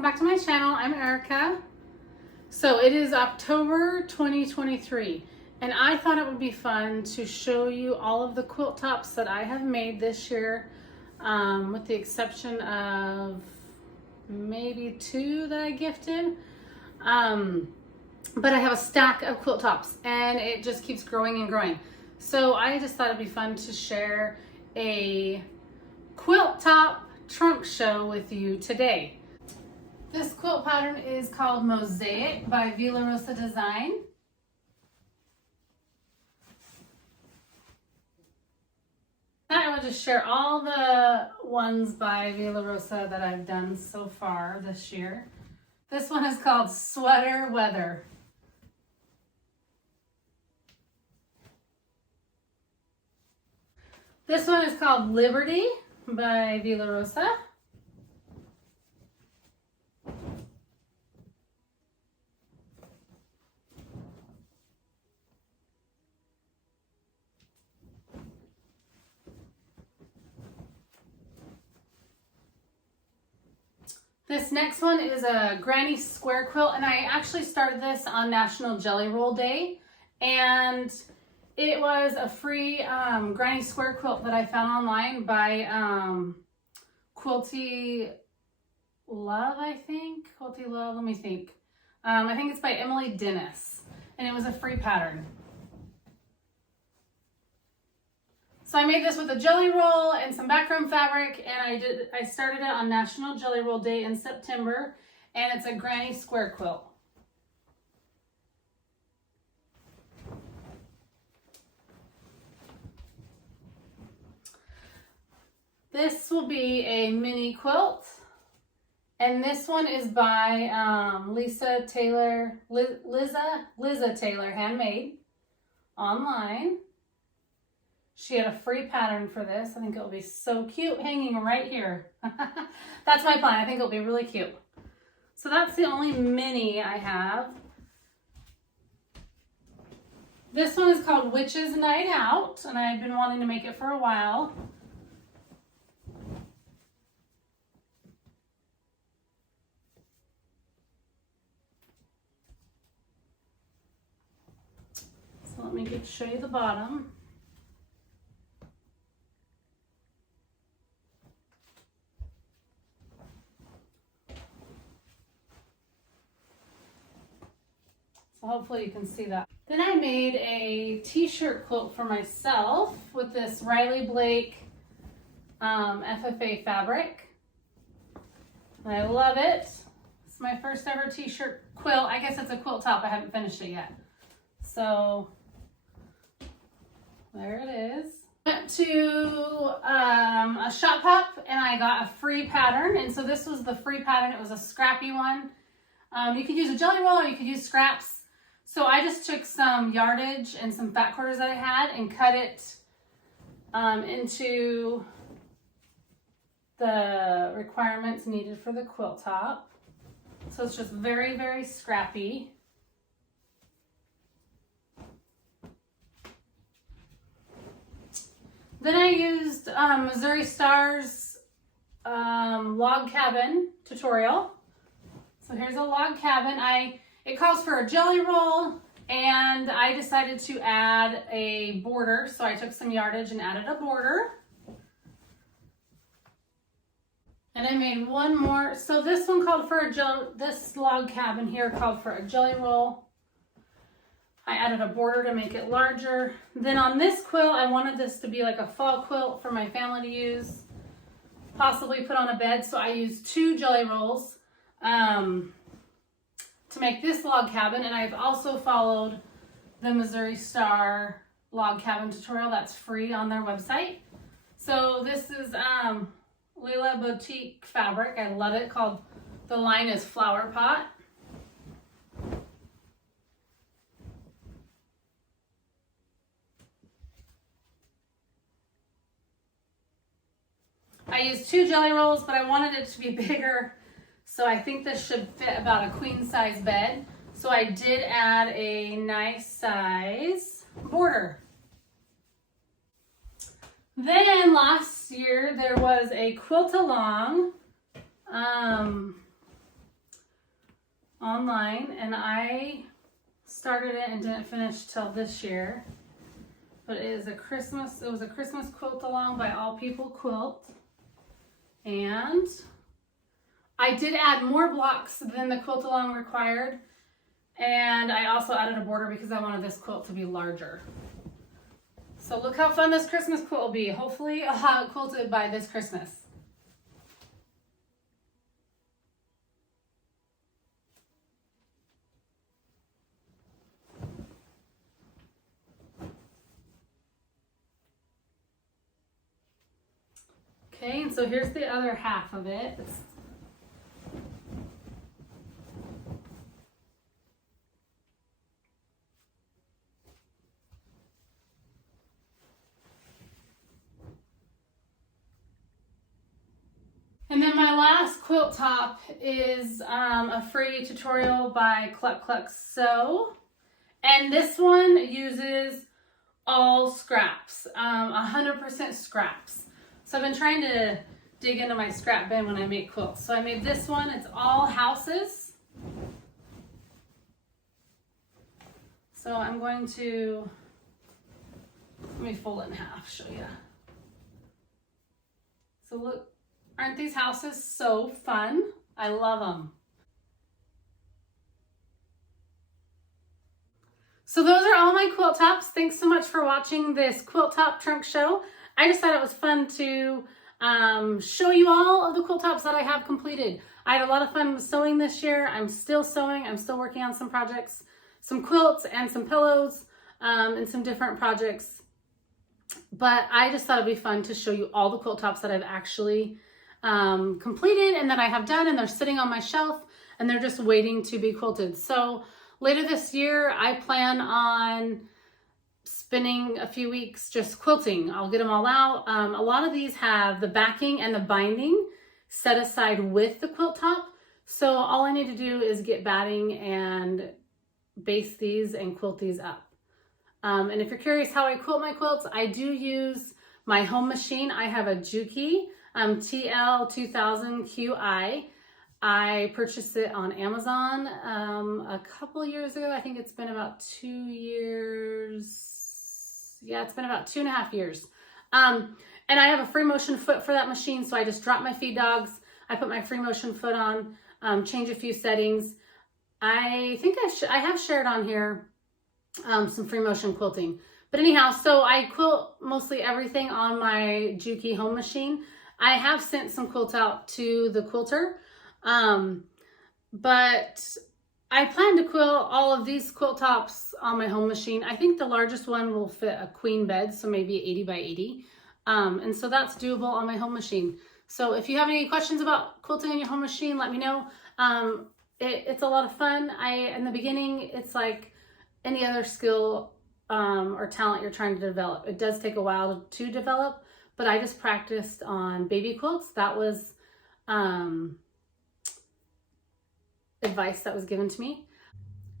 welcome back to my channel. I'm Erica. So it is October 2023 and I thought it would be fun to show you all of the quilt tops that I have made this year, with the exception of maybe 2 that I gifted. But I have a stack of quilt tops and it just keeps growing and growing. So I just thought it'd be fun to share a quilt top trunk show with you today. This quilt pattern is called Mosaic by Vila Rosa Design. I will just share all the ones by Vila Rosa that I've done so far this year. This one is called Sweater Weather. This one is called Liberty by Vila Rosa. This next one is a granny square quilt, and I actually started this on National Jelly Roll Day, and it was a free granny square quilt that I found online by Quilty Love, I think. Quilty Love, let me think. I think it's by Emily Dennis, and it was a free pattern. So I made this with a jelly roll and some background fabric, and I started it on National Jelly Roll Day in September, and it's a granny square quilt. This will be a mini quilt, and this one is by Lizataylorhandmade online. She had a free pattern for this. I think it will be so cute hanging right here. That's my plan. I think it'll be really cute. So that's the only mini I have. This one is called Witch's Night Out, and I've been wanting to make it for a while. So let me show you the bottom. So hopefully you can see that. Then I made a t-shirt quilt for myself with this Riley Blake FFA fabric. And I love it. It's my first ever t-shirt quilt. I guess it's a quilt top. I haven't finished it yet. So there it is. Went to a shop hop and I got a free pattern. And so this was the free pattern. It was a scrappy one. You could use a jelly roll or you could use scraps. So I just took some yardage and some fat quarters that I had and cut it into the requirements needed for the quilt top. So it's just very, very scrappy. Then I used Missouri Star's log cabin tutorial. So here's a log cabin. It calls for a jelly roll, and I decided to add a border. So I took some yardage and added a border. And I made one more. So this one called for this log cabin here called for a jelly roll. I added a border to make it larger. Then on this quilt, I wanted this to be like a fall quilt for my family to use, possibly put on a bed. So I used 2 jelly rolls to make this log cabin, and I've also followed the Missouri Star log cabin tutorial that's free on their website. So this is Lila Boutique fabric. I love it. The line is Flower Pot. I used 2 jelly rolls, but I wanted it to be bigger. So I think this should fit about a queen size bed. So I did add a nice size border. Then last year there was a quilt along online, and I started it and didn't finish till this year. But it was a Christmas quilt along by All People Quilt. And I did add more blocks than the quilt along required. And I also added a border because I wanted this quilt to be larger. So look how fun this Christmas quilt will be. Hopefully I'll have it quilted by this Christmas. Okay, and so here's the other half of it. And then my last quilt top is a free tutorial by Cluck Cluck Sew. And this one uses all scraps, 100% scraps. So I've been trying to dig into my scrap bin when I make quilts. So I made this one, it's all houses. So I'm going to, let me fold it in half, show you. So look, aren't these houses so fun? I love them. So those are all my quilt tops. Thanks so much for watching this quilt top trunk show. I just thought it was fun to show you all of the quilt tops that I have completed. I had a lot of fun sewing this year. I'm still sewing. I'm still working on some projects, some quilts and some pillows and some different projects. But I just thought it'd be fun to show you all the quilt tops that I've actually completed and that I have done, and they're sitting on my shelf and they're just waiting to be quilted. So later this year, I plan on spending a few weeks just quilting. I'll get them all out. A lot of these have the backing and the binding set aside with the quilt top. So all I need to do is get batting and base these and quilt these up. And if you're curious how I quilt my quilts, I do use my home machine. I have a Juki TL2000QI. I purchased it on Amazon a couple years ago. I think it's been about 2 years. Yeah, it's been about 2.5 years. And I have a free motion foot for that machine. So I just drop my feed dogs. I put my free motion foot on, change a few settings. I think I have shared on here some free motion quilting. But anyhow, so I quilt mostly everything on my Juki home machine. I have sent some quilts out to the quilter. But I plan to quilt all of these quilt tops on my home machine. I think the largest one will fit a queen bed, so maybe 80 by 80. And so that's doable on my home machine. So if you have any questions about quilting on your home machine, let me know. It's a lot of fun. In the beginning, it's like any other skill or talent you're trying to develop. It does take a while to develop, but I just practiced on baby quilts. That was advice that was given to me.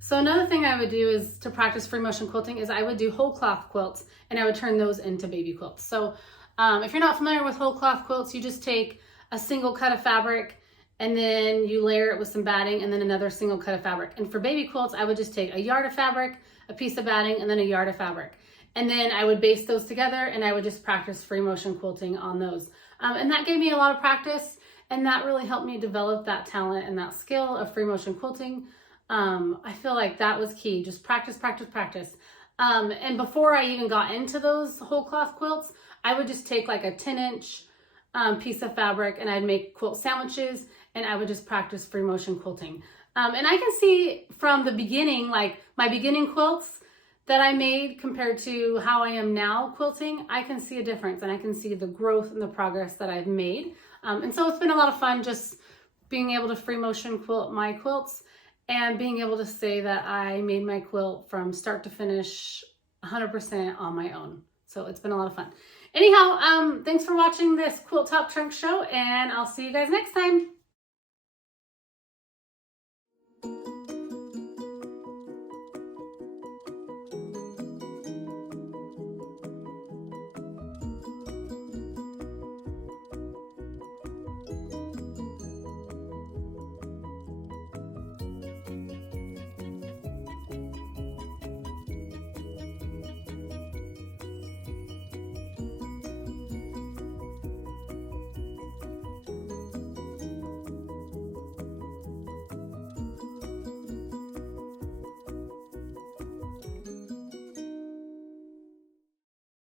So another thing I would do is to practice free motion quilting is I would do whole cloth quilts and I would turn those into baby quilts. So if you're not familiar with whole cloth quilts, you just take a single cut of fabric and then you layer it with some batting and then another single cut of fabric. And for baby quilts, I would just take a yard of fabric, a piece of batting, and then a yard of fabric. And then I would baste those together and I would just practice free motion quilting on those. And that gave me a lot of practice. And that really helped me develop that talent and that skill of free motion quilting. I feel like that was key. Just practice, practice, practice. And before I even got into those whole cloth quilts, I would just take like a 10-inch piece of fabric and I'd make quilt sandwiches and I would just practice free motion quilting. And I can see from the beginning, like my beginning quilts that I made compared to how I am now quilting, I can see a difference and I can see the growth and the progress that I've made. And so it's been a lot of fun just being able to free motion quilt my quilts and being able to say that I made my quilt from start to finish 100% on my own. So it's been a lot of fun. Anyhow, thanks for watching this quilt top trunk show and I'll see you guys next time.